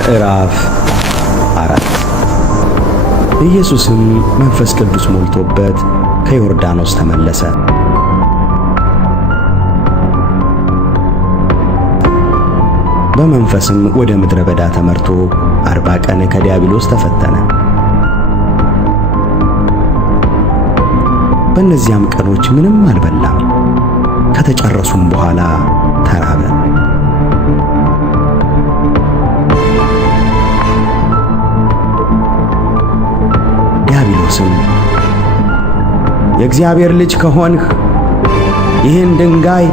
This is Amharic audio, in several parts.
ምዕራፍ 4 ኢየሱስም መንፈስ ቅዱስ ሞልቶበት ከዮርዳኖስ ተመለሰ። በመንፈስም ወደ ምድረ በዳ ተመርቶ 40 ቀን ከዲያብሎስ ተፈተነ። በእነዚያም ቀኖች ምንም አልበላም። ከተጨረሱም በኋላ ተራበ። ዲያብሎስም የእግዚአብሔር ልጅ ከሆንህ ይህን ድንጋይ።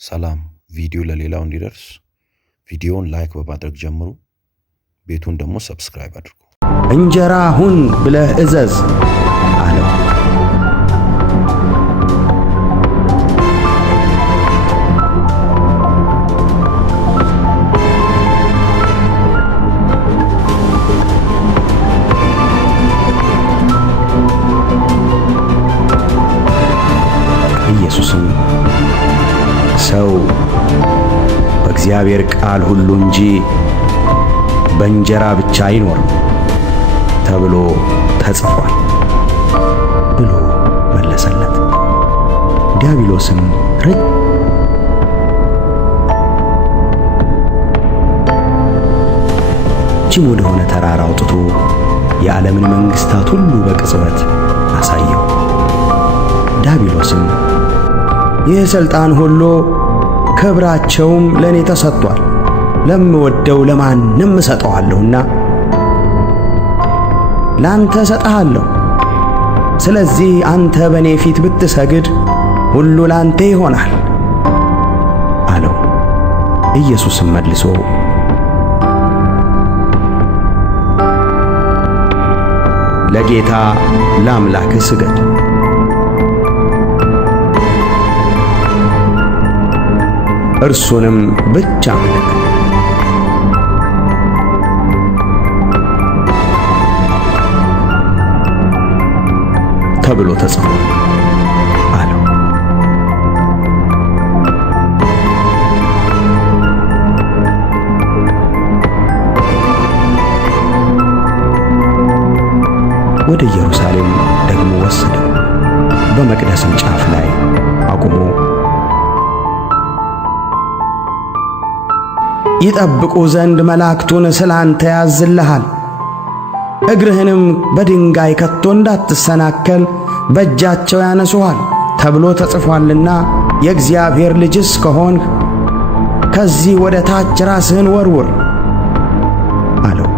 ሰላም። ቪዲዮ ለሌላው እንዲደርስ ቪዲዮውን ላይክ በማድረግ ጀምሩ። ቤቱን ደግሞ ሰብስክራይብ አድርጉ። እንጀራ ሁን ብለህ እዘዝ አለው። ኢየሱስም ሰው በእግዚአብሔር ቃል ሁሉ እንጂ በእንጀራ ብቻ አይኖርም ተብሎ ተጽፏል ብሎ መለሰለት። ዲያብሎስም ረጅም ወደሆነ ተራራ አውጥቶ የዓለምን መንግሥታት ሁሉ በቅጽበት አሳየው። ዲያብሎስም ይህ ሥልጣን ሁሉ ክብራቸውም ለእኔ ተሰጥቷል፣ ለምወደው ለማንም እሰጠዋለሁና ላንተ እሰጥሃለሁ። ስለዚህ አንተ በእኔ ፊት ብትሰግድ ሁሉ ላንተ ይሆናል አለው። ኢየሱስም መልሶ ለጌታ ለአምላክህ ስገድ፣ እርሱንም ብቻ አምልክ፣ ተብሎ ተጽፏል አለው። ወደ ኢየሩሳሌም ደግሞ ወሰደው። በመቅደስም ጫፍ ላይ አቁሞ ይጠብቁ ዘንድ መላእክቱን ስላንተ ያዝልሃል፣ እግርህንም በድንጋይ ከቶ እንዳትሰናከል በእጃቸው ያነሱሃል ተብሎ ተጽፏልና የእግዚአብሔር ልጅስ ከሆንህ ከዚህ ወደ ታች ራስህን ወርውር አለው።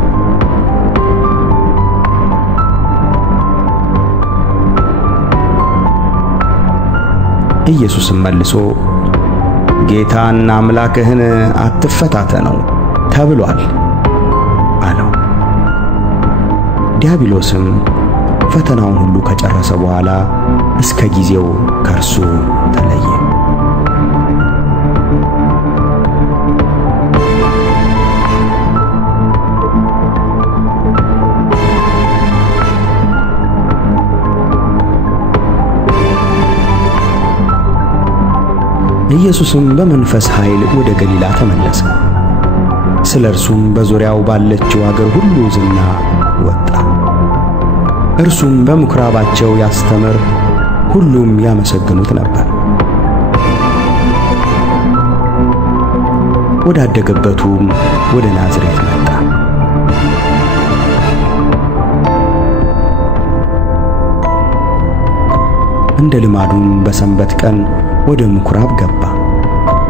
ኢየሱስም መልሶ ጌታና አምላክህን አትፈታተነው ተብሏል አለው። ዲያብሎስም ፈተናውን ሁሉ ከጨረሰ በኋላ እስከ ጊዜው ከእርሱ ተለየ። ኢየሱስም በመንፈስ ኃይል ወደ ገሊላ ተመለሰ። ስለ እርሱም በዙሪያው ባለችው አገር ሁሉ ዝና ወጣ። እርሱም በምኵራባቸው ያስተምር፣ ሁሉም ያመሰግኑት ነበር። ወዳደገበቱም ወደ ናዝሬት መጣ። እንደ ልማዱም በሰንበት ቀን ወደ ምኵራብ ገባ፣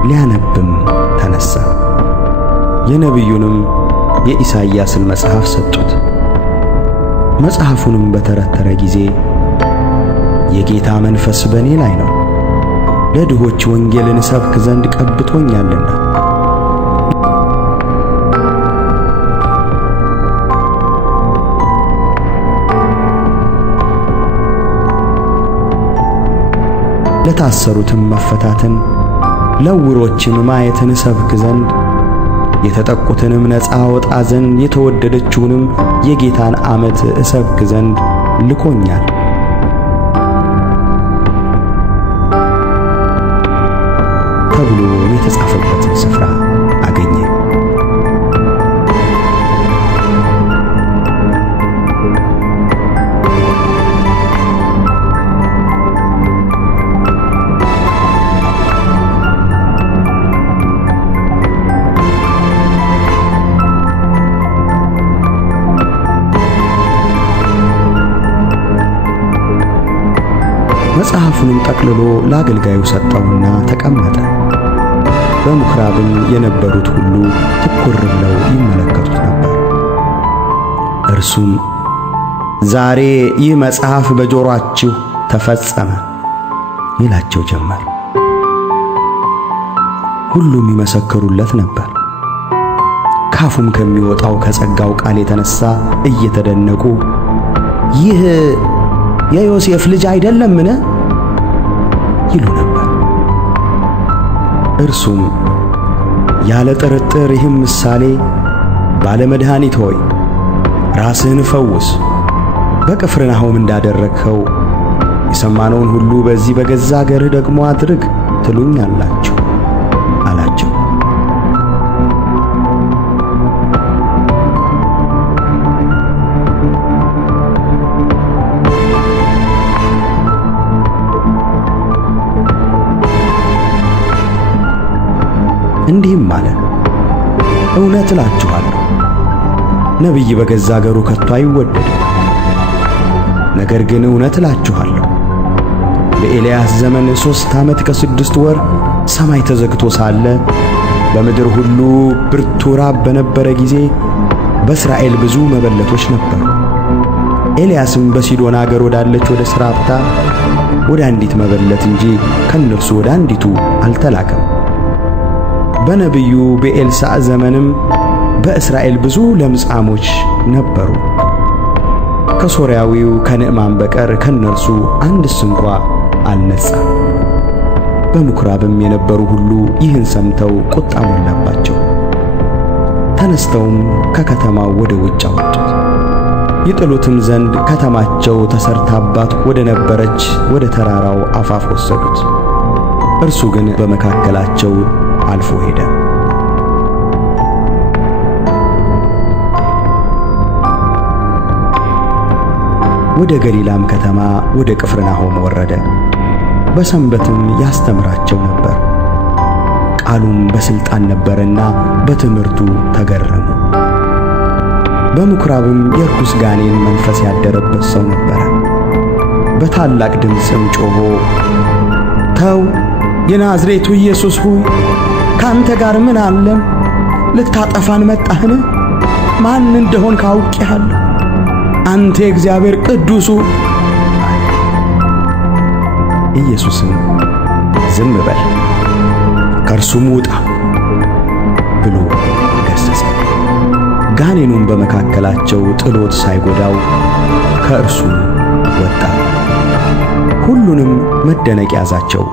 ሊያነብም ተነሣ። የነቢዩንም የኢሳይያስን መጽሐፍ ሰጡት። መጽሐፉንም በተረተረ ጊዜ የጌታ መንፈስ በእኔ ላይ ነው፣ ለድሆች ወንጌልን እሰብክ ዘንድ ቀብቶኛልና፣ ለታሰሩትም መፈታትን፣ ለዕውሮችም ማየትን እሰብክ ዘንድ፣ የተጠቁትንም ነፃ አወጣ ዘንድ፣ የተወደደችውንም የጌታን ዓመት እሰብክ ዘንድ ልኮኛል ተብሎ የተጻፈበትን ስፍራ አገኘ። ጠቅልሎ ለአገልጋዩ ሰጠውና ተቀመጠ። በምኵራብም የነበሩት ሁሉ ትኩር ብለው ይመለከቱት ነበር። እርሱም ዛሬ ይህ መጽሐፍ በጆሮአችሁ ተፈጸመ ይላቸው ጀመር። ሁሉም ይመሰክሩለት ነበር። ካፉም ከሚወጣው ከጸጋው ቃል የተነሳ እየተደነቁ ይህ የዮሴፍ ልጅ አይደለምን? ይሉ ነበር። እርሱም ያለ ጥርጥር ይህም ምሳሌ ባለመድኃኒት ሆይ ራስህን ፈውስ፣ በቅፍርናሆም እንዳደረግኸው የሰማነውን ሁሉ በዚህ በገዛ አገርህ ደግሞ አድርግ ትሉኛላችሁ አላቸው። እንዲህም አለ፣ እውነት እላችኋለሁ ነቢይ በገዛ አገሩ ከቶ አይወደድም። ነገር ግን እውነት እላችኋለሁ በኤልያስ ዘመን 3 ዓመት ከ6 ወር ሰማይ ተዘግቶ ሳለ በምድር ሁሉ ብርቱ ራብ በነበረ ጊዜ በእስራኤል ብዙ መበለቶች ነበሩ። ኤልያስም በሲዶና አገር ወዳለች ወደ ስራፕታ ወደ አንዲት መበለት እንጂ ከእነርሱ ወደ አንዲቱ አልተላከም። በነቢዩ በኤልሳዕ ዘመንም በእስራኤል ብዙ ለምጻሞች ነበሩ። ከሶርያዊው ከንዕማን በቀር ከእነርሱ አንድስ እንኳ አልነጻም። በምኵራብም የነበሩ ሁሉ ይህን ሰምተው ቁጣ ሞላባቸው። ተነስተውም ከከተማው ወደ ውጭ አወጡት። ይጥሉትም ዘንድ ከተማቸው ተሰርታባት ወደ ነበረች ወደ ተራራው አፋፍ ወሰዱት። እርሱ ግን በመካከላቸው አልፎ ሄደ። ወደ ገሊላም ከተማ ወደ ቅፍርናሆም ወረደ። በሰንበትም ያስተምራቸው ነበር። ቃሉም በሥልጣን ነበረና በትምህርቱ ተገረሙ። በምኵራብም የርኩስ ጋኔን መንፈስ ያደረበት ሰው ነበረ። በታላቅ ድምፅም ጮኾ ተው፣ የናዝሬቱ ኢየሱስ ሆይ ካንተ ጋር ምን አለን? ልታጠፋን መጣህን? ማን እንደሆንክ አውቄሃለሁ። አንተ የእግዚአብሔር ቅዱሱ አለ። ኢየሱስም ዝም በል ከእርሱም ውጣ ብሎ ገሠጸ። ጋኔኑም በመካከላቸው ጥሎት ሳይጎዳው ከእርሱ ወጣ። ሁሉንም መደነቅ ያዛቸው።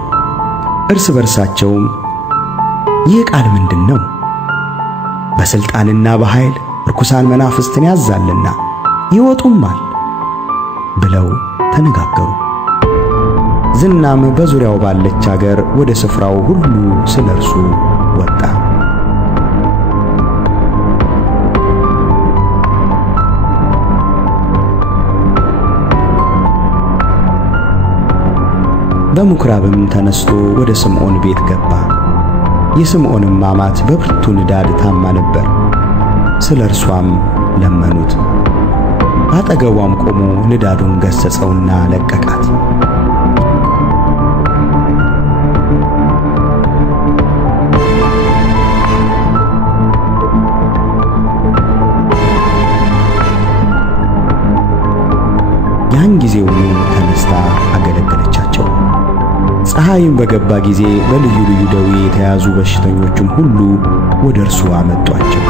እርስ በርሳቸውም ይህ ቃል ምንድን ነው? በሥልጣንና በኃይል ርኩሳን መናፍስትን ያዛልና ይወጡማል ብለው ተነጋገሩ። ዝናም በዙሪያው ባለች አገር ወደ ስፍራው ሁሉ ስለ እርሱ ወጣ። በምኵራብም ተነስቶ ወደ ስምዖን ቤት ገባ። የስምዖንም አማት በብርቱ ንዳድ ታማ ነበር። ስለ እርሷም ለመኑት። አጠገቧም ቆሞ ንዳዱን ገሠጸውና ለቀቃት። ያን ጊዜውኑ ተነስታ አገለገለቻቸው። ፀሐይም በገባ ጊዜ በልዩ ልዩ ደዌ የተያዙ በሽተኞቹን ሁሉ ወደ እርሱ አመጧቸው።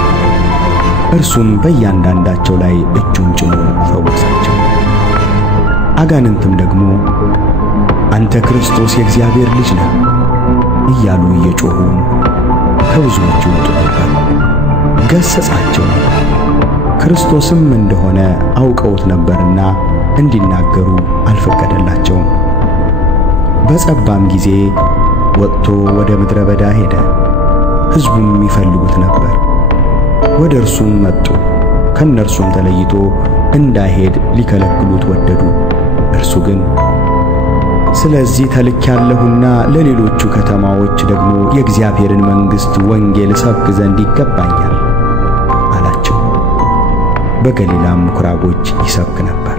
እርሱም በእያንዳንዳቸው ላይ እጁን ጭኖ ፈወሳቸው። አጋንንትም ደግሞ አንተ ክርስቶስ የእግዚአብሔር ልጅ ነህ እያሉ እየጮኹ ከብዙዎቹ ይወጡ ነበር። ገሠጻቸው። ክርስቶስም እንደሆነ አውቀውት ነበርና እንዲናገሩ አልፈቀደላቸውም። በጸባም ጊዜ ወጥቶ ወደ ምድረ በዳ ሄደ። ሕዝቡም ይፈልጉት ነበር። ወደ እርሱም መጡ። ከእነርሱም ተለይቶ እንዳይሄድ ሊከለክሉት ወደዱ። እርሱ ግን ስለዚህ ተልኬአለሁና ለሌሎቹ ከተማዎች ደግሞ የእግዚአብሔርን መንግሥት ወንጌል እሰብክ ዘንድ ይገባኛል አላቸው። በገሊላም ምኵራቦች ይሰብክ ነበር።